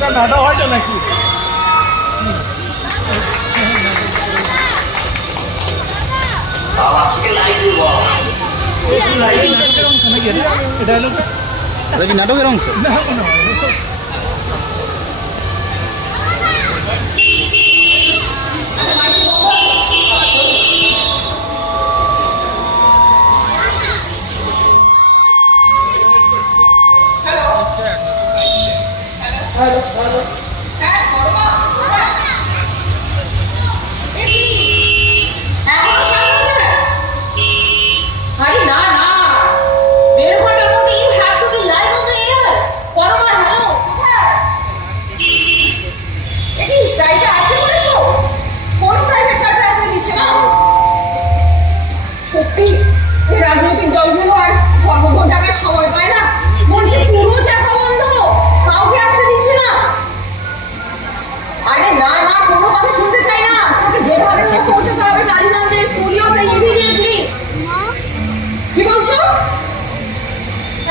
নাটক হয়তো নাকি এটা কি নাটকের অংশ? সত্যি রাজনৈতিক দলগুলো আর ধর্মঘট ডাকার সময় পায় না। বলছি পুরো চাকা বন্ধ, কাউকে আসতে দিচ্ছে না। আরে না না, কোনো কথা শুনতে চাই না। তোকে যেভাবে পৌঁছাতে হবে টালিগঞ্জে স্টুডিওতে ইমিডিয়েটলি। কি বলছো?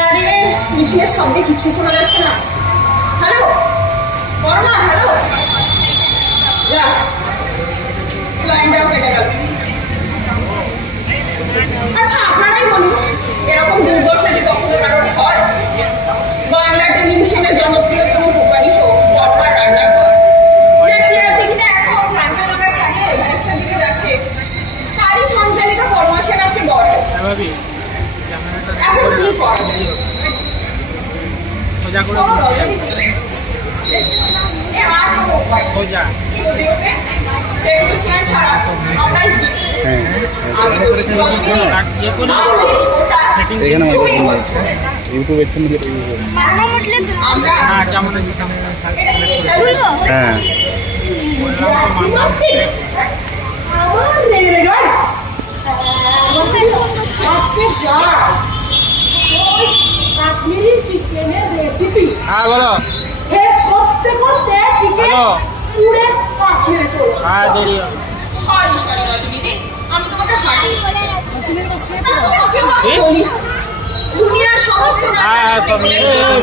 আরে মিছিলের শব্দে কিচ্ছু শোনা যাচ্ছে না। Hello Barma, hello. যা, ক্লায়েন্টটাও কেটে গেল। আচ্ছা আপনারাই বলুন, এরকম দুর্দশা যে কখনো কারোর হয়? বাংলা টেলিভিশনের জনপ্রিয়তম কুকারি শো অর্থাৎ রান্নাঘর, টিআরপিতে এখন কাঞ্চনজঙ্ঘা ছাড়িয়ে এভারেস্টের দিকে যাচ্ছে, তারই সঞ্চালিত পরমাসের আজকে গড়ে। এখন কি করা যায়? টেকনিশিয়ান ছাড়া আমরাই ইউটিউবের চ্যানেলে হ্যাঁ বলো। হ্যাঁ দেরি সরি সরি রজনীদি, আমি তোমাকে হারিয়ে দুনিয়ার সমস্ত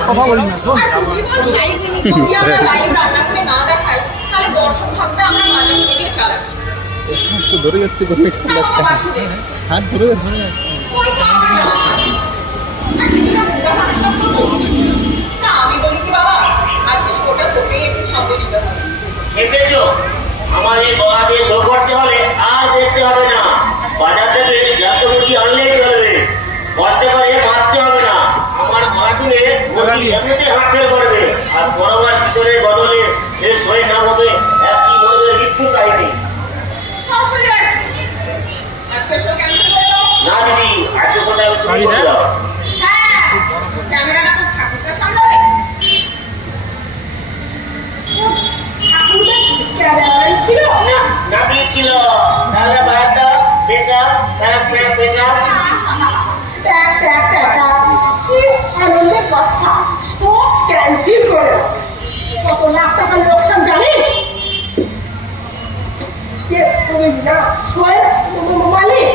কথা বলি না রান্না করে না দেখাই তাহলে দর্শক ভাববে আমরা মাঝে মিডিয়া চালাচ্ছি। ধরে যাচ্ছে, হাত ধরে যাচ্ছে। না আমি বলি কি বাবা, আজকে শোটা তোকেই একটু সামনে দিতে হবে। দেখেছো, আমার এই গলা দিয়ে শো করতে হলে আর দেখতে হবে না। বাজার থেকে যত মুরগি আনলেই চলবে, কষ্ট করে মারতে হবে না। আমার মা শুনে মুরগি এমনিতে হাট ফেল করবে, আর বরাবর ভিতরের বদলে এর শরীর নাম হবে একটি মনের মৃত্যুর কাহিনী। না দিদি, আজকে কোথায় তুমি বলে দাও। ক্যামেরাটা খুব ঠাকুরটা সামলাবে। ছিল না দিয়েছিল তাহলে বাড়িটা বেটা বেটা কি আনন্দের কথা, স্টক ক্যান্সেল করে কত লাখ টাকার লোকসান জানিস? মালিক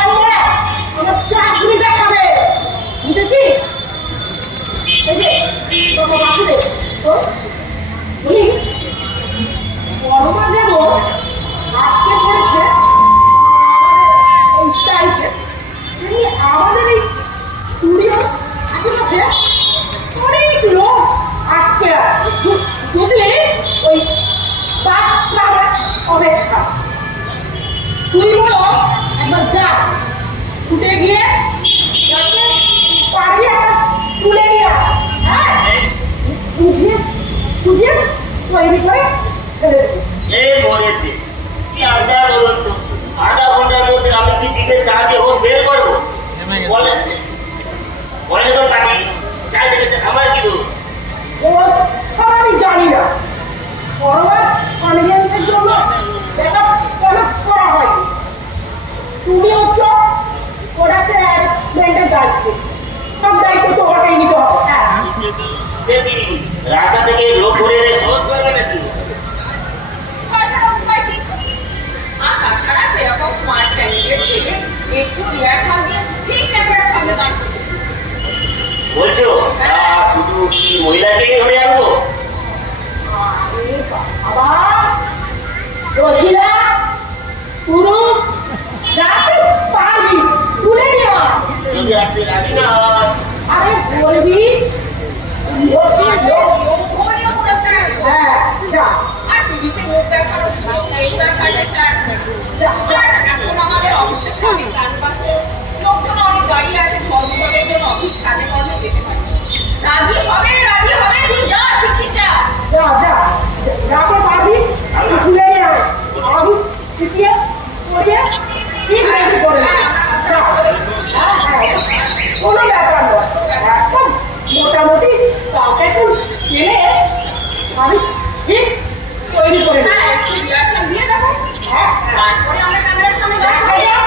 আমার চাকরি দেখাবে, বুঝেছি? এই যে তোমার বাসুদেব উনি বড়মা যেমন আজকে করেছে আমাদের এই স্ট্রাইকে, তিনি আমাদের এই স্টুডিও আশেপাশে অনেক লোক আটকে আছে, বুঝলি? ওই অপেক্ষা। তুই বলো একবার যা, ছুটে গিয়ে পাড়ি একটা তুলে নিয়ে, হ্যাঁ বুঝিয়ে বুঝিয়ে তৈরি করে ফেলে দেবো। এই মরেছে কি আধা বলুন তো, আধা ঘন্টার মধ্যে আমি কি দিনের সাহায্যে ও বের করবো? বলে বলে তো কাটি চাই দেখেছে আমার কি দোষ? ও আমি জানি না, সরকার কনভেন্সের জন্য এটা কেন করা হয়নি। তুমি হচ্ছ ওটাকে মেনটেন দায়িত্ব, সব দায়িত্ব তো ওটাই নিতে হবে। রাস্তা থেকে লোক ধরে খরচ করবে নাকি? আর তাছাড়া সেরকম স্মার্ট ক্যান্ডিডেট থেকে একটু রিহার্সাল দিয়ে ঠিক ক্যামেরার সামনে দাঁড় বলছো শুধু কি মহিলাকেই ধরে আনবো? বাবা রহিলা পুরুষ যাতে পারবি তুলে নিয়ে আয়। যদি আপনি রাজি না হন, আরে বলবি হ্যাঁ যা আর টিভিতে মুখ দেখানোর সুযোগ নেই বা 4:30 আর এখন আমাদের অফিসের সামনে ডান পাশে লোকজন অনেক দাঁড়িয়ে আছে ধর্মঘটের জন্য অফিস কাজে কর্মে যেতে পারে রাজি হবে তুই যা শিখতে যা যা যা যাতে পারবি আমি তুলে নিয়ে আয়। আমি শিখিয়ে পড়িয়ে ঠিক রেডি করে নেব। যা। কোনো ব্যাপার নয় একদম মোটামুটি কাউকে একটু কিনে আমি ঠিক তৈরি করে নেব। হ্যাঁ একটু রিহার্সাল দিয়ে দেখো হ্যাঁ তারপরে আমরা ক্যামেরার সামনে দেখা দেখা যাক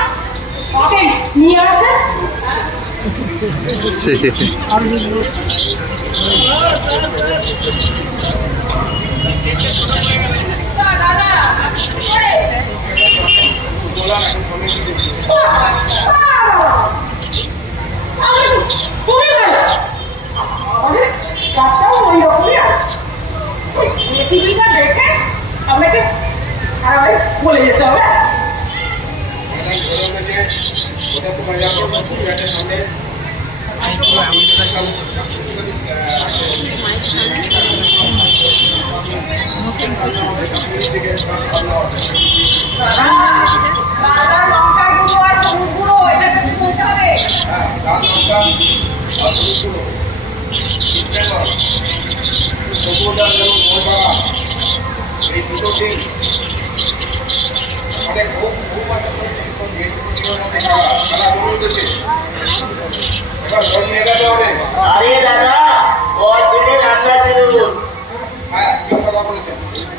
কাকে নিয়ে আসে। দাদা আপনি কি করে আমাদের কাজটাও ওই রকমই আছে রেসিপিটা দেখে আপনাকে আরামে বলে যেতে হবে। লাল লঙ্কার গুঁড়ো আর হলুদ গুঁড়ো এটা একটু বলতে হবে এই দুটো দিন অনেক খেলা করে উঠেছে এবার জল নিয়ে গেতে হবে। আরে দাদা ওর ছেলে রান্না দিলুন। হ্যাঁ ঠিক কথা বলেছেন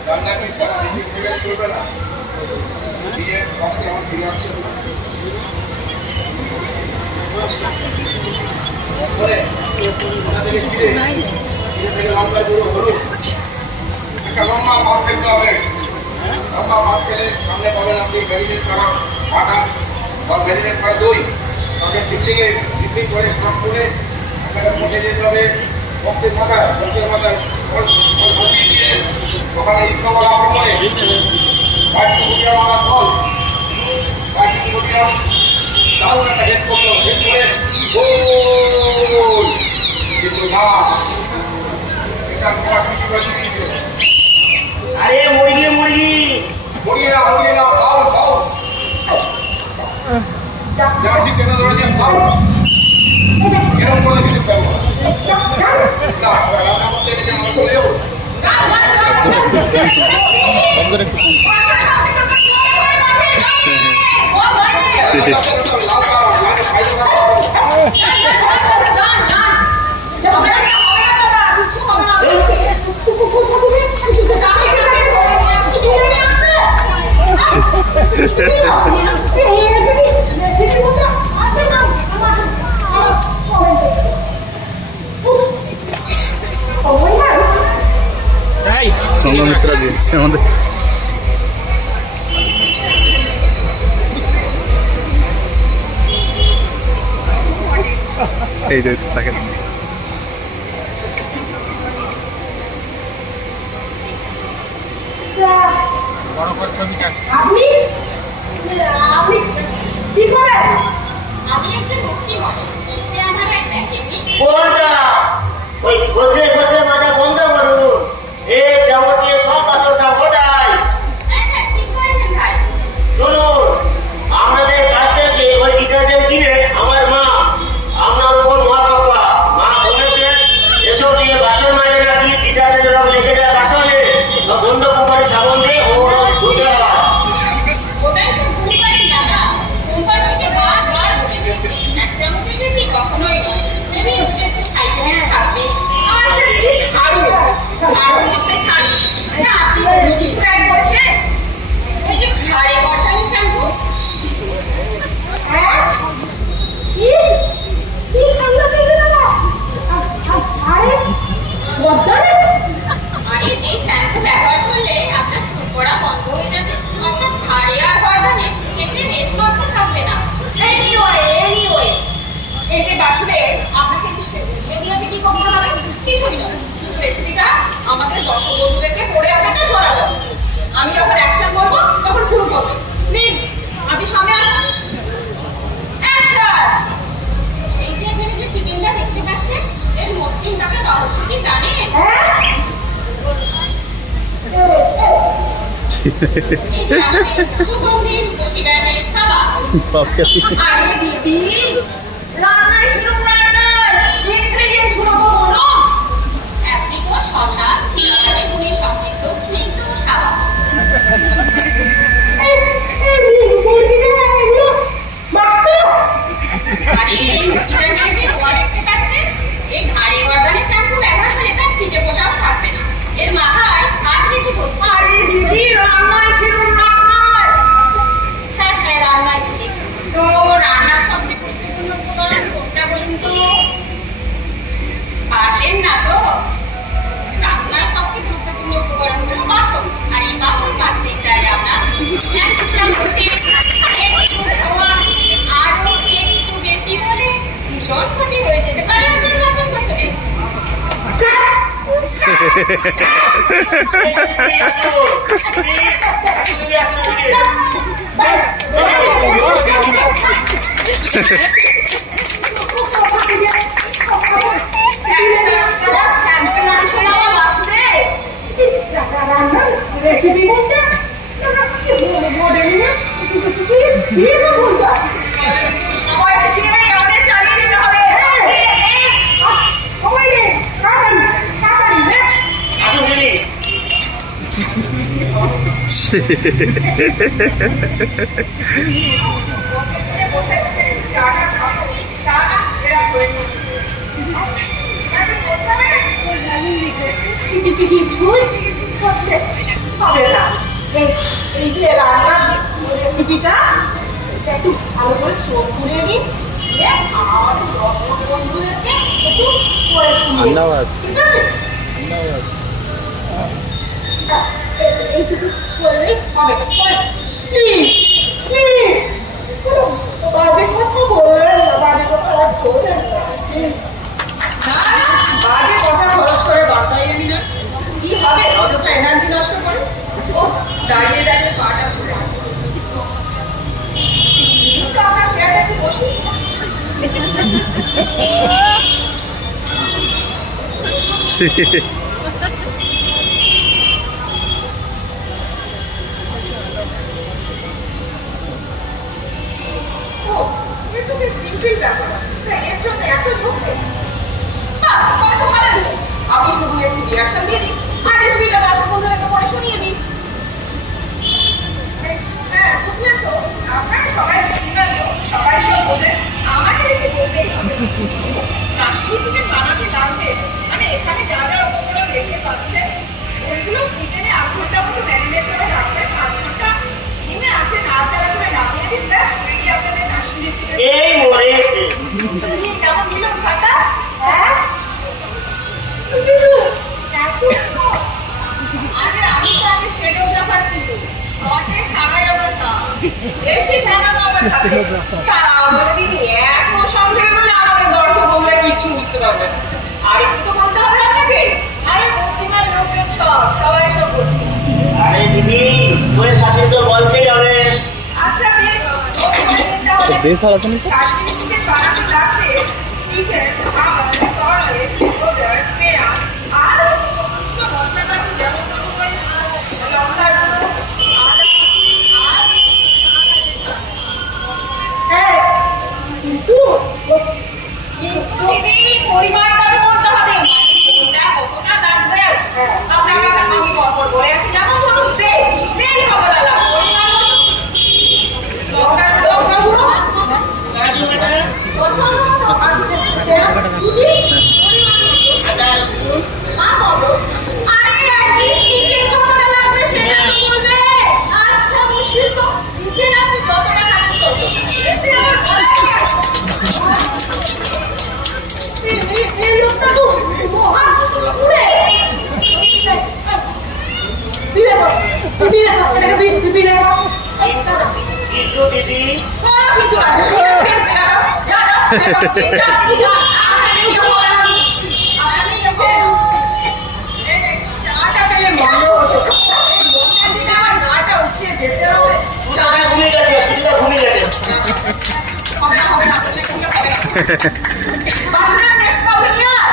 রান্না কি বেশি করে চলবে না দিয়ে পাশে আমার ফিরে আসতে হবে। বলে আপনাদের থেকে লঙ্কা গুঁড়ো হলুদ একটা লম্বা মাছ ফেলতে হবে। লম্বা মাছ ফেলে সামনে পাবেন আপনি ম্যারিনেট করা আটা বা ম্যারিনেট করা দই তাকে ফিটিং করে সাফ করে আপনাকে পৌঁছে যেতে হবে বক্সের মাথায় বসিয়ে দিয়ে ওখানে ইস্তামাল আক্রমণে 5 ফুটিয়া মাথা ফল 5 ফুটিয়া দারুণ একটা হেড করলো হেড করে গোল কিন্তু না এটা প্রকাশিত করে দিয়েছিল। আরে মুরগি মুরগি মুড়িয়ে না ফাউল জার্সি কেন ধরেছে ফাউল এরকম করে দিতে পারবো না রান্না করতে গেছে আমার বলেও এই সঙ্গমিত্রা দিচ্ছে আমাদের এই যে তাকে বড় করে ছবিটা আপনি আপনি কি করেন? আমি একটা ভক্তি মডেল দেখতে আমার এক দেখেনি কোনটা ওই বসে বসে মাথা বন্ধ করুন এই যাবতীয় সব আসল সব গোটাই হ্যাঁ ঠিক করেছেন ভাই শুনুন আমাদের কাছ থেকে ওই ডিটারজেন্ট কিনে আমার মা আপনার উপর মহাপাপা মা বলেছে এসব দিয়ে বাসন মাজে নাকি ডিটারজেন্ট রং লেগে যায় বাসনে গন্ধ পুকুরে সাবন দিয়ে ও ধুতে হয়। ওটাই তো ভুল করেন দাদা কোম্পানি থেকে বারবার বলে দিয়েছে এক চামচের বেশি কখনোই নয় নেবে ওটা একটু সাইজে থাকবে আচ্ছা আপনাকে নিশ্চয়ই বুঝিয়ে দিয়েছে কি করতে হবে। কিছুই নয়, শুধু রেসিপিটা আমাদের দর্শক বন্ধুদেরকে পড়ে আপনাকে শোনাতে হবে। আমি যখন অ্যাকশন বলবো তখন শুরু করবেন। নিন, আপনি সামনে আসুন। অ্যাকশন! এই যে এখানে যে চিকেনটা দেখতে পাচ্ছেন, এর মসৃণটাকে রহস্য কি জানেন? এই যে আমাদের সুগন্ধিত বসিবানের খাবার। আরে দিদি, রান্নায় কিরকম রান্নায় ইনগ্রেডিয়েন্টস গুলো তো বলুন। অ্যাপ্রিকট, শসা, সিরাপে গুলি সমৃদ্ধ স্নিগ্ধ সাবান। আরে এই বসিবানের যে রোয়া দেখতে পাচ্ছেন, এই ঘাড়ে গর্দানে শ্যাম্পু ব্যবহার করে তার ছিটে ফোটাও থাকবে না। এর মাথায় হাত রেখে বলছি, আরে দিদি, রান্নায় কিরকম রান্নায়? হ্যাঁ হ্যাঁ, রান্নায় ঠিক। তো রান্নার সবচেয়ে গুরুত্বপূর্ণ উপকরণ কোনটা বলুন তো? পারলেন না তো? রান্নার সবচেয়ে গুরুত্বপূর্ণ উপকরণ হলো বাসন। আর এই বাসন মাজতে চাই আমরা এক চামচে একটু ধোয়া, আরো একটু বেশি হলে ভীষণ ক্ষতি হয়ে যেতে পারে আমাদের বাসন কোসরে। সবাই বেশি নেই, আমাদের চালিয়ে দিতে হবে। আসুন দিদি। এই যে রান্নার রেসিপিটা একটু ভালো করে চোখ ঘুরে নিন, দিয়ে আমাদের দর্শক বন্ধুদেরকে একটু করে শুনিয়ে দিন। ঠিক আছে? এইটুকু করলেই হবে। প্লিজ প্লিজ বাজে কথা বললেন না, বাজে কথা আর বললেন না। না না, বাজে কথা খরচ করে বার্তাই জানি না কি হবে, অযথা এনার্জি নষ্ট করে। ওফ, দাঁড়িয়ে দাঁড়িয়ে পাটা ঘুরে। তো আপনার চেয়ারটা একটু বসি। ও, এ তো বেশ সিম্পল ব্যাপার, তা এর জন্য এত ঝোঁকে? তবে তো ভালো দিল। আপনি শুধু একটু রিয়াকশন দিয়ে দিন, আর রেসিপিটা দর্শক বন্ধুদেরকে পরে শুনিয়ে দিন। হ্যাঁ, বুঝলেন তো? আপনারা সবাই বিভিন্ন লোক, সবাই সব বোঝেন, আমাকে এসে বলতেই হবে। কাশ্মীরি চিকেন বানাতে লাগবে, মানে এখানে যা যা উপকরণ দেখতে পাচ্ছেন, ওইগুলো চিকেনে ৮ ঘন্টা মতো ম্যারিনেট করে রাখবেন। ৮ ঘন্টা ঘিমে আছে নাড়াচাড়া করে নামিয়ে দিন, ব্যাস রেডি আপনাদের কাশ্মীরি চিকেন। এই মরেছে। কেমন দিলাম খাতা? হ্যাঁ, আরে আমি তো আগে স্টেডিওগ্রাফার ছিল, শর্টে ছাড়াই আমার দাম বেশি ফেলানো আমার সাথে। তা বলে দিদি, এত সংখ্যা বলে আমাদের দর্শক বন্ধুরা কিচ্ছু বুঝতে পারবে না। আর একটু তো বলতে হবে আপনাকে। আরে বুদ্ধিমান লোকের সবাই সব বোঝে। আরে দিদি, ওই সাথে তো বলতেই হবে। আচ্ছা বেশ, কাশ্মীরি চিকেন বানাতে লাগবে চিকেন, খাবার, সয়াবিন, সুগার, পেঁয়াজ, আরো কিছু খুচরো মশলাপাতি যেমন ধরুন লঙ্কার গুঁড়ো, আদা, আর কিন্তু দিদি পরিমাণটা তো বলতে হবে, মানে কোনটা কতটা লাগবে। আপনাকে আমি কত বলে আছি যেমন ধরুন তেল কতটা লাগবে, পরিমাণ লঙ্কা গুঁড়ো পছন্দ মতো, আরে অ্যাটলিস্ট চিকেন কতটা লাগবে সেটা তো বলবে। আচ্ছা মুশকিল তো, চিকেন আপনি যতটা খাবেন তত, এতে আমার ভালো লাগে। এই লোকটা তো মহা পুরে কিন্তু দিদি, কিছু আছে চাটা পেলে ভালো হতো। বন্যার দিনে আমার গাটা উঠিয়ে যেতে হবে। ঘুমিয়ে গেছে, ছুটিটা ঘুমিয়ে গেছে। হবে না, হবে না, হবে না, হবে না। বাসনা নেক্সট হবে কি আর?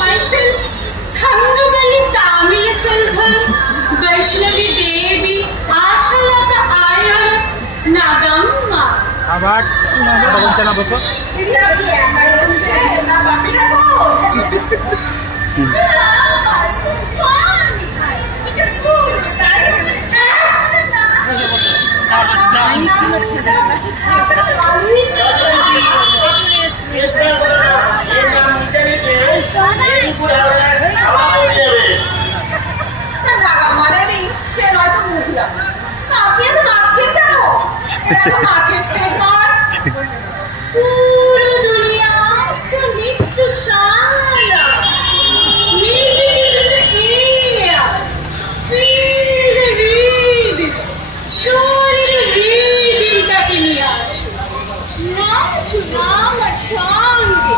Myself, Thangavali Tamil Selvan, Vaishnavi Devi, Ashalata Ayar, Nagamma. আবার কথা বলছে না, বসো। দিদি আপনি একা রয়েছেন না বাকি রাখো? সে নয়তো বুঝলাম আপনি এত নাচছেন কেন? নাচের স্টেজ নয়, পুরো দুনিয়া তো নৃত্যশালা। Music is in the air. Feel the rhythm. শরীরে রিদিমটাকে নিয়ে আসো। নাচো আমার সঙ্গে।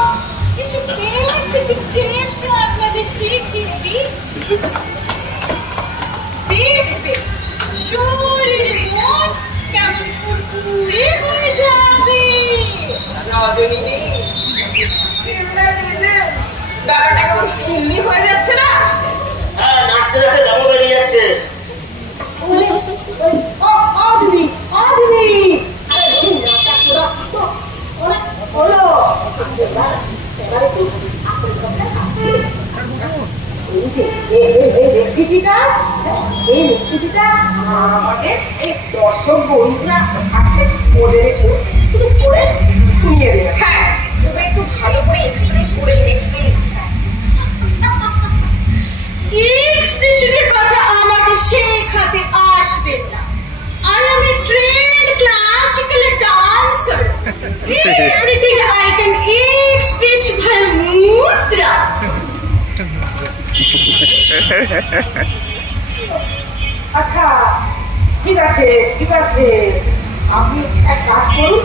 কিছু বেসিক স্টেপস আপনাদের শিখিয়ে দিচ্ছি। দেখবে শরীরে মন কেমন ফুরফুরে হয়ে যাবে। রজনী ব্যাপারটা কেমন চিল্লি হয়ে যাচ্ছে না? হ্যাঁ, নাচতে নাচতে জামা বেরিয়ে যাচ্ছে। আমাদের এই দর্শক বন্ধুরা আজকে ওদের একটু করে শুনিয়ে দেবে। হ্যাঁ, শুধু একটু ভালো করে এক্সপ্রেস করে দিন, এক্সপ্রেস। এক্সপ্রেশনের কথা আমাকে শেখাতে আসবেন না। I am a trained classical dancer. Everything I can express by mudra. আচ্ছা, ঠিক আছে, ঠিক আছে। আপনি এক কাজ করুন,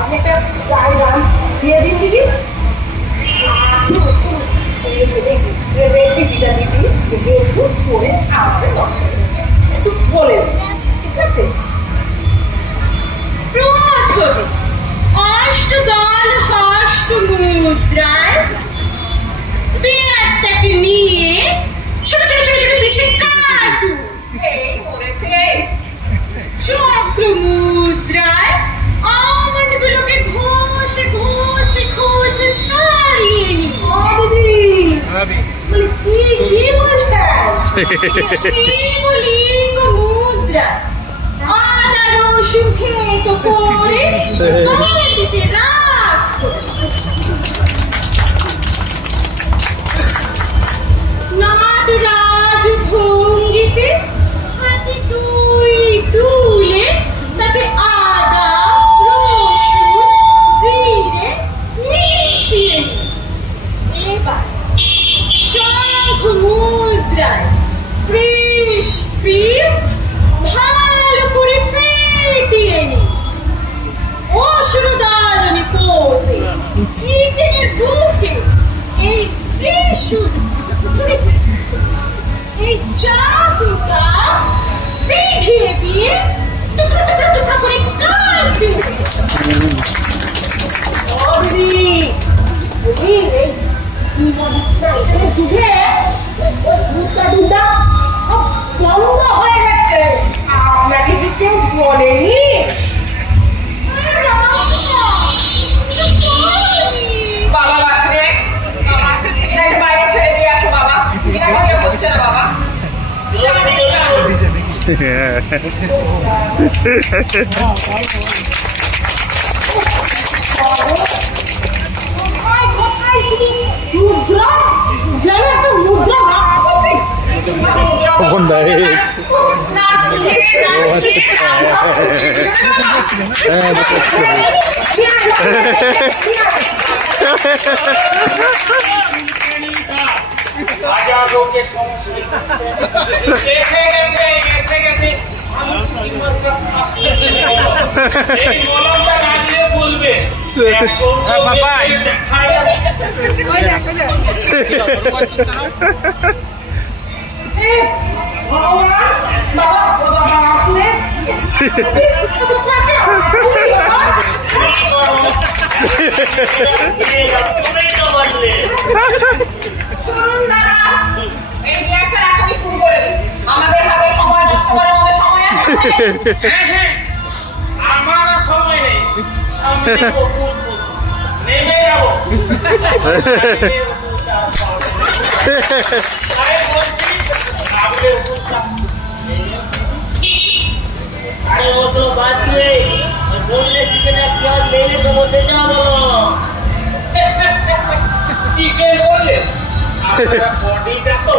আপনি একটা গান দিয়ে দিন দিদি। রেসিপিটা দিদি একটু করে আমাদের একটু বলে দিন, ঠিক আছে? প্রথমে অষ্টদল হস্ত মুদ্রায় পেঁয়াজটাকে নিয়ে ছোট ছোট ছোট ছোট পিসে কাটুন। এই করেছে। চক্র মুদ্রায় আমন্ডগুলোকে ঘষে ঘষে ঘষে ছাড়িয়ে নিন। ভাবি কি বলছেন? শিবলিঙ্গ মুদ্রা আদা রসুন থেতো করে বাটিতে রাখো। নাটরাজ ভঙ্গিতে হাতে দুই তুলে তাতে আদা রসুন জিরে মিশিয়ে নিন। এবার শঙ্খ মুদ্রায় পৃষ্ঠি ভালো করে ফেটিয়ে নিন। অসুরদালনে পোজে চিকেনের বুকে এই ত্রিশূল এই চাকুটা বিধিয়ে দিয়ে টুকরো টুকরো টুকরো করে কাটুন। বন্ধ হয়ে গেছে। আপনাকে কি কেউ বলেনি? বাবা বাসনে বাইরে ছেড়ে দিয়ে আসো বাবা। এরকম হচ্ছে না বাবা। মুদ্রা যেন একটা মুদ্রা রাক্ষসী তখন দেয় নাচিয়ে নাচিয়ে হ্যাঁ বুঝতে রাজা লোকে সমস্যা এসে গেছে আমি এই মলমটা না দিয়ে বলবে হ্যাঁ, বাবাই। তুমিই তো বললে শুনুন দাদা, এই রিহার্সাল এখনই শুরু করে দিন। আমাদের হাতে সময় নষ্ট করার মতো সময় আছে? আমার সময় নেই সামনে কুকুর নেমে যাবো তাই বলছি সামনে ওষুধটা আরে ওসব বাদ দিয়ে বললে চিকেন এক পেঁয়াজ লেগে তো বসে যাবো কিসে বললে বডিটা তো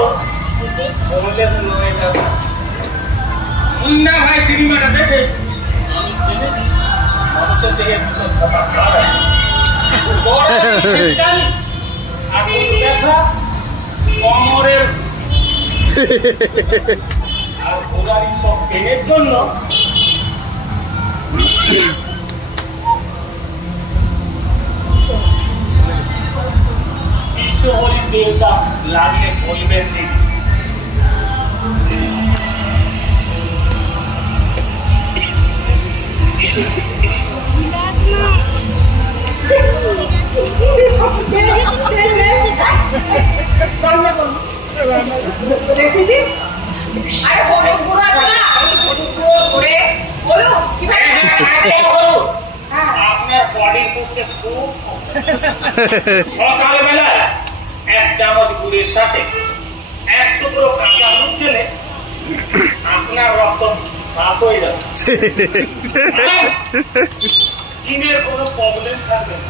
বললে হয়ে যাবে মুন্না ভাই সিনেমাটা দেখে মানুষের দেখে সব কথা খারাপ আছে বড় জানি এখন দেখা কোমরের আর গোলারি সব পেনের জন্য বিশ্ব হরি দেবতা লাগলে বলবেন দিদি আরে হলুদ গুঁড়ো আছে না, এই হলুদ গুঁড়ো করে বলুন কিভাবে আপনার বডির পক্ষে খুব সকালবেলায় এক চামচ গুড়ের সাথে এক টুকরো কাঁচা হলুদ খেলে আপনার রক্ত সাফ হয়ে যাবে স্কিনের কোনো প্রবলেম থাকবে না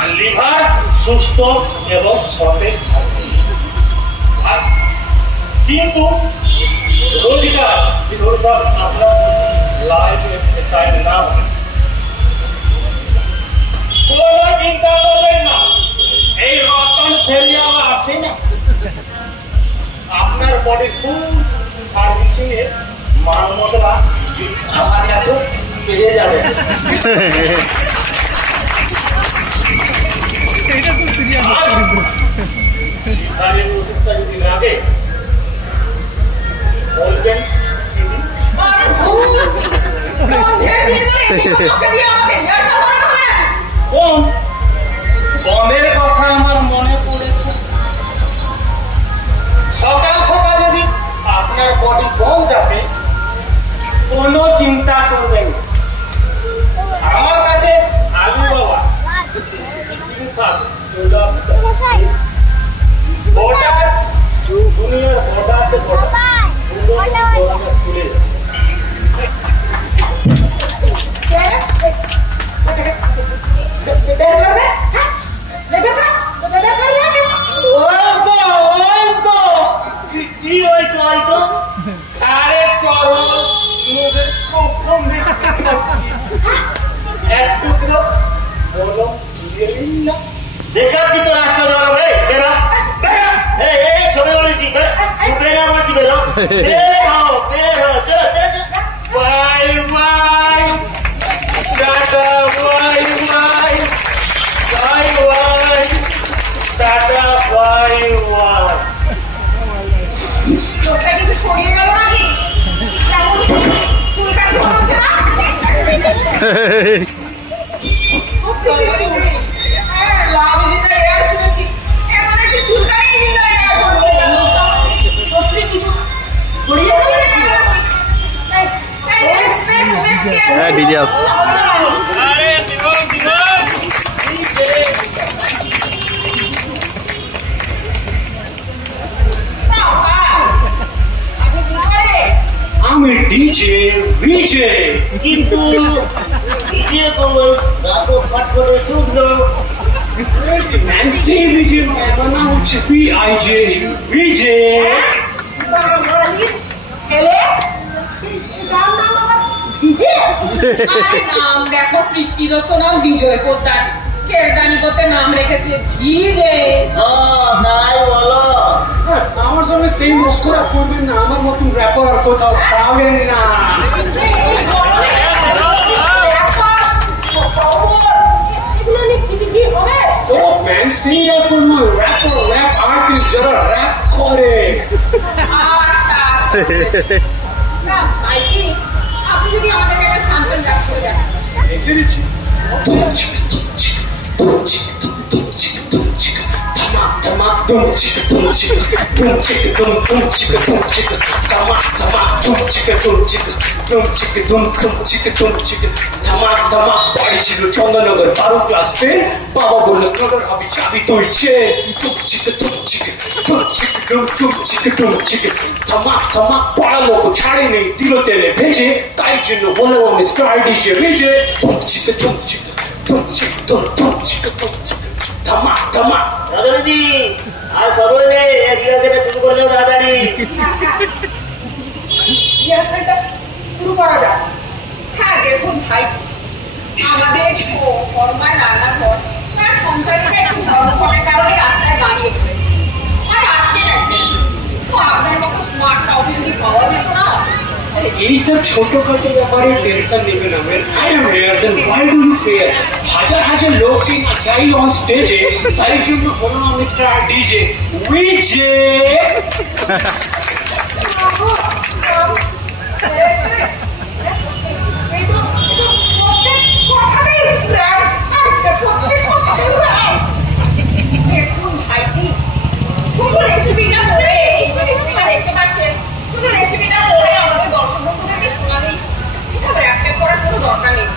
আর লিভার সুস্থ এবং সতেজ থাকবে আর কিন্তু রোজগার আপনার লাইফে টাইম না হয় কোনো চিন্তা করবেন না এই রতন ফেলে আবার আসে না আপনার বডি ফুল সার্ভিসিং এর মাল মশলা আমার কাছে পেয়ে যাবে লিভারের ওষুধটা যদি লাগে বলবেন দিদি আরে ধুর, বন্ধের দিনে এসব লোককে দিয়ে আমাকে রিহার্সাল করাতে হবে নাকি? কোন বনের কথা আমার মনে পড়েছে সকাল সকাল যদি আপনার বডি বন্ধ থাকে কোনো চিন্তা করবেন না। আমার কাছে আলু বাবা দুনিয়ার বড়া আছে বড়া তুলে বের করবে? হ্যাঁ? বের করবে? বের করবে? কি হয়তো আরে করো মুখের প্রথম দেখতে পাচ্ছি এক টুকরো বলো দিয়ে নিন না দেখাচ্ছি তো রাস্তা দেওয়া ভাই বেরা বেরা এই ছবি বলেছি বেরা আমার কি বেরো বের হো চলো চলো bye bye tata bye bye bye bye tata bye bye লোকটা কিছু ছড়িয়ে গেল নাকি? কেমন চুলকাচ্ছে মনে হচ্ছে না? লাভ জিন্দা এয়ার শুনেছি, এখন দেখছি চুলকানি জিন্দা এয়ার করবে। লোকটা সত্যি কিছু ছড়িয়ে গেল নাকি? next কে আছে? হ্যাঁ ডিজে আসছে আরে জীবন জীবন আপনি কি করে? আমি ডিজে ভিজে কিন্তু নিজে কোনো রাতো পাঠ করে শুনলো ন্যান্সি ভিজে বানা হচ্ছে PIJ ভিজে বাঙালির ছেলে তার নাম আবার বিজয়। আরে নাম দেখো, প্রীতিদত্ত নাম বিজয় পোদ্দার, কেরদানি করতে নাম রেখেছে ভিজে। ও তাই বলো। আমার সঙ্গে সেই মস্করা করবেন না, আমার মতন র্যাপার আর কোথাও পাবেন না। ও ম্যান, সিঙ্গার কোন র্যাপার, র্যাপ আর্টিস্ট যারা র্যাপ করে। আচ্ছা আচ্ছা, না তাই কি আপনি যদি আমাদেরকে একটা স্যাম্পল ব্যাক করে দেন। দেখে দিচ্ছি। বাড়ি ছিল চন্দননগর 12 ক্লাস 10। বাবা বললো স্টুডেন্ট হবি, চাবি তুই চেন। পড়া লোক ছাড়েনি, দিল তেলে ভেজে, তাই জন্য বলে আমি স্টার ডিশে ভেজে। থামা থামা দাদাদি আর খবর নেই, এক গিলাসে শুরু করে দাও তাড়াতাড়ি। ইয়ারটা শুরু করা যাক। হ্যাঁ দেখুন ভাই, আমাদের কর্মার রান্নাঘর তার সঞ্চারিতা একটু ধর্মঘটের কারণে রাস্তায় দাঁড়িয়ে পড়েছে আর আটকে গেছে। তো আপনার মতো স্মার্ট কাউকে যদি পাওয়া যেত না। এইসব ছোটখাটো ব্যাপারে টেনশন নেবে না man. I am rare, then why do you fear? হাজার হাজার লোক কি না চাই অন স্টেজে, তাই জন্য বললাম মিস্টার ডিজে উইজে। দেখুন ভাইটি, শুধু রেসিপিটা পড়ে, এই যে রেসিপিটা দেখতে পাচ্ছেন, শুধু রেসিপিটা পড়ে আমাদের দর্শক বন্ধুদেরকে শোনালেই এসব র্যাপ ট্যাপ করার কোনো দরকার নেই।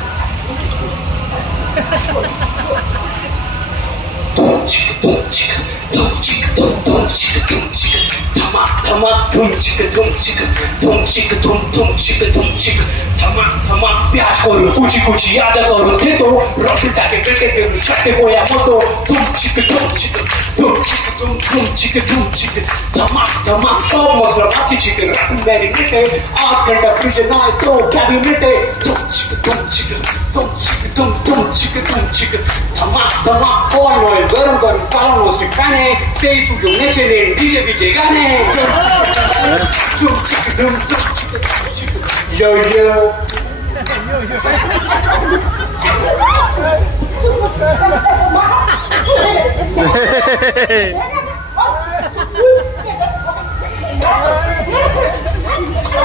प्याज करो कुची कुची आधा करो थे तो रसुन टाके पेटे पे छट्टे बोया मतो तुम चिक धमाक धमाक सब मसला माची चिकन मैरिनेटे 8 घंटा फ्रिज ना तो कैबिनेटे तुम चिक धमाक धमाक ऑयल गरम गरम काला नोस्टिक पैने स्टेज जो नेचे ने डीजे बीजे गाने तुम चिक yo yo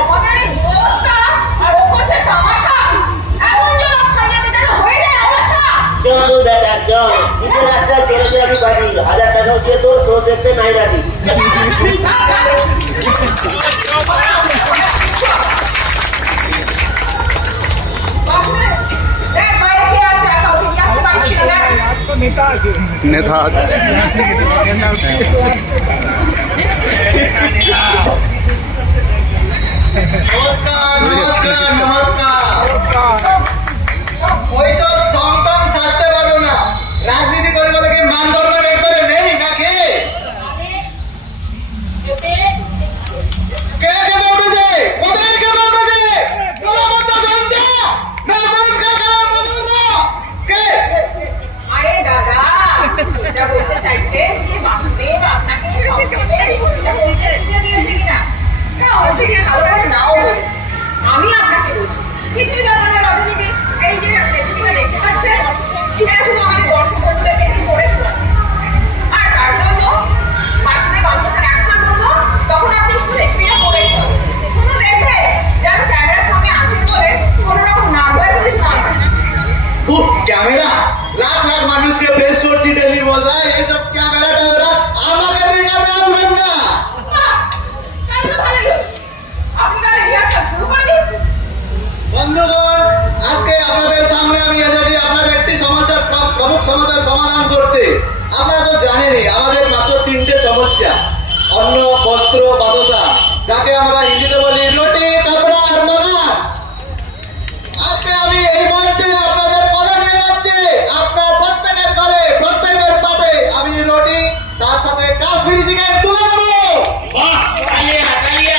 আমাদের এই দুরবস্থা আর ও করছে তামাশা, এমন জবাব খাইয়াতে যেন হয়ে যায় অবস্থা। চলো দাদা চল, সিধে রাস্তায় চলে যাবি বাড়ি। 1000 টাকা দিয়ে তোর শো দেখতে নাই রাখি। নেতা আছে। নমস্কার নমস্কার নমস্কার। ওইসব সং টং সারতে পারবো না। রাজনীতি করে বলে কি মান ধর্ম একবারে নেই নাকি? কে কে বলবে? কোথায় কে বলবে? নববন্ধ জনতা না বলকা খাওয়া বলুন না কে? আরে দাদা, এটা বলতে চাইছে যে বাসুদেব আপনাকে সংক্ষেপে রেসিপিটা বলতে দিয়েছে কিনা? না হচ্ছে কিনা ভালো করে নাও বলে। আমি আপনাকে বলছি, কিছুই ব্যাপার না রজনীদি, এই যে রেসিপিটা দেখতে পাচ্ছেন, এটা শুধু আমাদের দর্শক বন্ধুদেরকে একটু করে শোনাতে। আর তার জন্য বাসুদেব আপনাকে অ্যাকশন করবো, তখন আপনি শুধু রেসিপিটা করে শোনাবেন। শুধু দেখবে যেন ক্যামেরার সামনে আছেন বলে কোনো রকম নার্ভাসিটি না হয়। খুব ক্যামেরা লাখ লাখ মানুষকে পেশ করছি ডেলি বজায়, এইসব ক্যামেরা ট্যামেরা আমাকে দেখাতে আসবেন না। বন্ধুগণ, আজকে আপনাদের সামনে আমি এসেছি আপনার একটি সমস্যার প্রমুখ সমস্যার সমাধান করতে। আপনারা তো জানেনই আমাদের মাত্র 3টে সমস্যা: অন্ন, বস্ত্র, বাসস্থান, যাকে আমরা হিন্দিতে বলি রুটি, কাপড়া আর মকান। আজকে আমি এই মঞ্চে আপনাদের বলে নিয়ে যাচ্ছি, আপনার প্রত্যেকের ঘরে প্রত্যেকের পাতে আমি রুটি তার সাথে কাশ্মীরি চিকেন তুলে দেবো। বাহ, তালিয়া তালিয়া।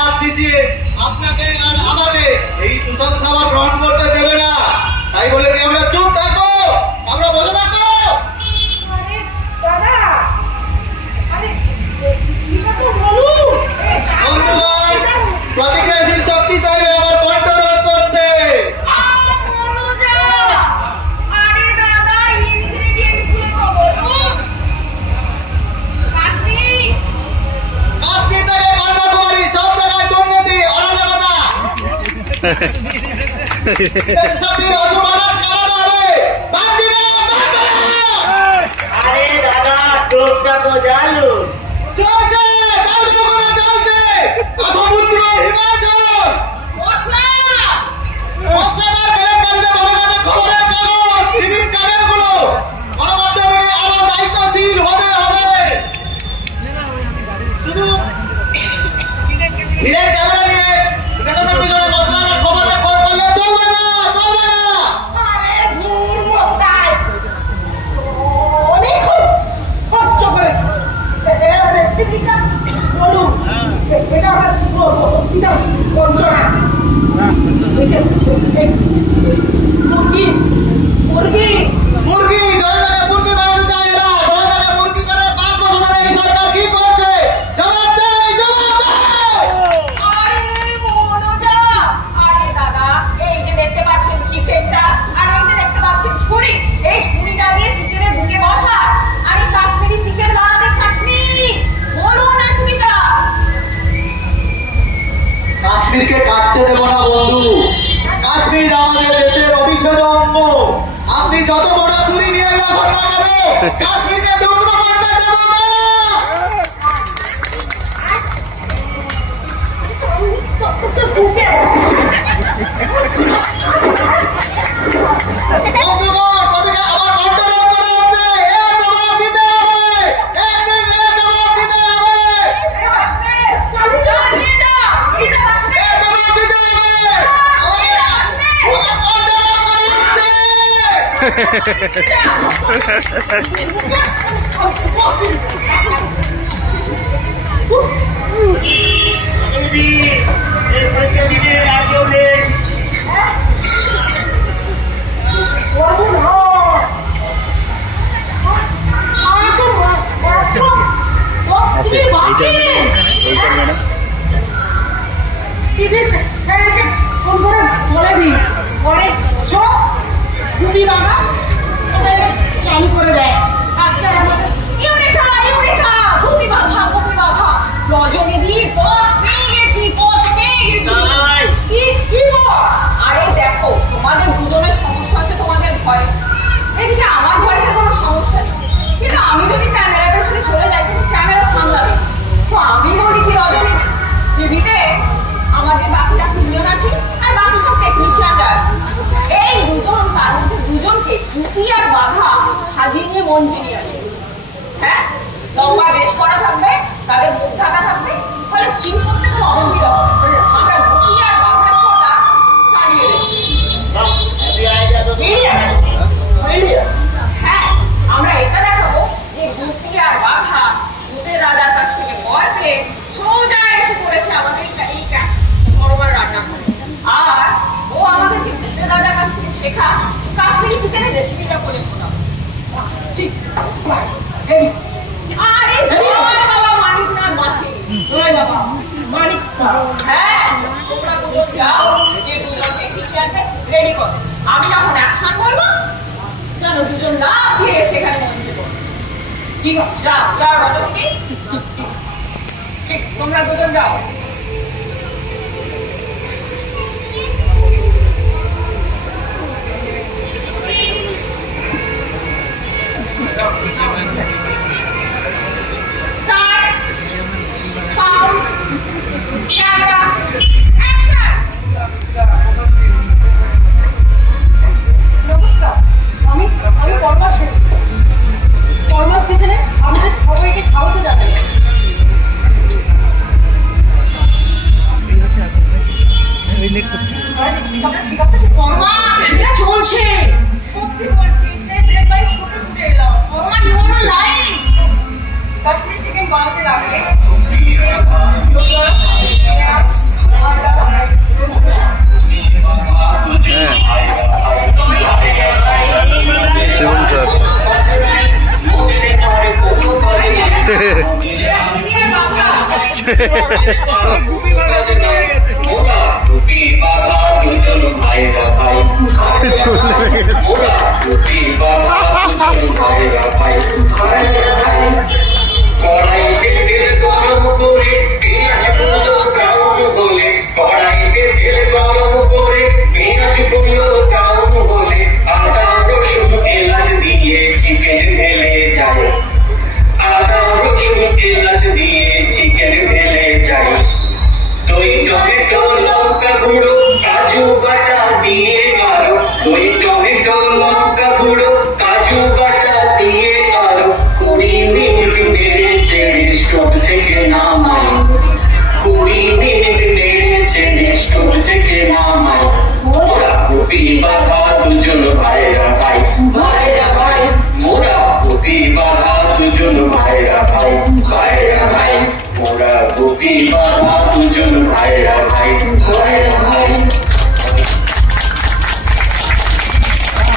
হাত মিশিয়ে আপনাকে আর আমাদের এই সুস্বাদু খাবার গ্রহণ করতে দেবে না। তাই বলে কি আমরা চুপ থাকবো? আমরা বসে থাকবো? আরে দাদা, আরে এটা তো বলুন। বন্ধুগণ, প্রতিক্রিয়াশীল শক্তি চাইবে আমার কণ্ঠ রোধ করতে। আরে দাদা, ইনগ্রেডিয়েন্টস গুলো তো বলুন। কাশ্মীর, কাশ্মীর থেকে কন্যাকুমারী সব জায়গায় দুর্নীতি, অরাজকতা। দেশবাসীর অসমানতা কারণ হবে। বাঁচি না, বাঁচবে না। আরে দাদা, চোখটা তো জানো। চলছে, চলছে করে চলছে। সমুদ্র, হিমাচল, মশলা, মশলাদার কেলেঙ্কারিতে ভরপুর খবরের কাগজ, টিভি চ্যানেলগুলো, গণমাধ্যমে আরো দায়িত্বশীল হতে হবে। শুধু ভিড়ের ক্যামেরা নিয়ে নেতাদের পিছনে মশলাদার খবরের খোঁজ করলে চলবে না, চলবে না। আরে ভুল মশাই। অনেক খরচ করেছে। এর রেসিপিটা বলুন। এটা আমার এটা বঞ্চনা। মুরগি, মুরগি, মুরগি, গরুটাকে মুরগি বানাতে চায় এরা। গরুটাকে মুরগি করে 5 বছর ধরে এই সরকার কি করছে? জবাব দেয়, জবাব দেয়। আরে মনোজা, আরে দাদা, এই যে দেখতে পাচ্ছেন চিকেনটা, আর এই যে দেখতে পাচ্ছেন ছুরি, এই ছুরিটা দিয়ে চিকেনের বুকে বসা। আরে কাশ্মীরি চিকেন বানাতে কাশ্মীর, বলুন রেসিপিটা। কাশ্মীরকে কাটতে দেব না বন্ধু। কাশ্মীর আমাদের দেশের অবিচ্ছেদ্য অঙ্গ। আপনি যত বড় ছুরি নিয়ে বসুন না কেন, কাশ্মীরকে টুকরো করতে দেব না। বুকে বন্ধুগণ, প্রতিটা আমার কন্ট্রোল করা হচ্ছে। এর জবাব দিতে হবে। একদিন এর জবাব দিতে হবে। চালু চালু নিয়ে যা, এটা আসবে। এর জবাব দিতে হবে। আমার কন্ট্রোল করা হচ্ছে। এই শেষের দিকে আর কেউ নেই। চালু করে দেয় আজকে আমাদের ইউরেকা, ইউরেকা, ভূমি বাঘা, ভূমি বাঘা, রজনী দিয়ে পথ পেয়ে গেছি, পথ পেয়ে গেছি। তাই? কি পথ? আরে দেখো, তোমাদের দুজনের সমস্যা হচ্ছে তোমাদের ভয়। এদিকে আমার ভয়েসের কোনো সমস্যা নেই, কিন্তু আমি যদি ক্যামেরার পেছনে চলে যাই তুমি ক্যামেরা সামলাবে। তো আমি বলি কি রজনী টিভিতে আমাদের বাকিটা তিনজন আছে আর বাকি সব টেকনিশিয়ানরা আছে। এই দুজন, তার মধ্যে দুজনকে টুপি আর বাঘা সাজিয়ে নিয়ে মঞ্চে নিয়ে আসে। হ্যাঁ, লম্বা ড্রেস পরা থাকবে, তাদের মুখ ঢাকা থাকবে, ফলে সিন করতে কোনো অসুবিধা হবে। আমরা টুপি আর বাঘার শটা চালিয়ে দেবো। হ্যাঁ, আমরা এটা দেখাবো যে গুপি আর বাঘা ভূতের রাজার কাছ থেকে বর পেয়ে সোজা এসে পড়েছে আমাদের এই সরোবর রান্না করে। আর ও আমাদেরকে ভূতের রাজার কাছ থেকে শেখা কাশ্মীরি চিকেনের রেসিপিটা করে শোনাবো। ঠিক, আরে জয় বাবা মানিক না মাসিনি, জয় বাবা মানিক। হ্যাঁ, তোমরা দুজন যাও, যে দুজন টেকনিশিয়ানকে রেডি করো। আমি যখন অ্যাকশন বলবো যেন দুজন লাভ দিয়ে সেখানে মঞ্চে পড়ো। ঠিক আছে, যাও যাও রজনী, ঠিক, তোমরা দুজন যাও। Start, sound, camera, action! নমস্কার, আমি পরমাস সেন। পরমাস কিচেনে আমাদের সবাইকে স্বাগত জানাই। মোরা টুপি বাঁধা দুজন ভাইরা ভাই, মোরা টুপি বাঁধা দুজন ভাইরা ভাই, কড়াইতে তেল গরম করে পেঁয়াজ গুলো ব্রাউন বলে, কড়াইতে তেল গরম করে পেঁয়াজ গুলো ব্রাউন বলে, আদা রসুন এলাচ দিয়ে চিকেন ঢেলে যায়, আদা রসুন এলাচ দিয়ে চিকেন ঢেলে যায়, দই টমেটো লঙ্কা গুঁড়ো কাজু বাটা দিয়ে গাঢ়, দই টমেটো লঙ্কা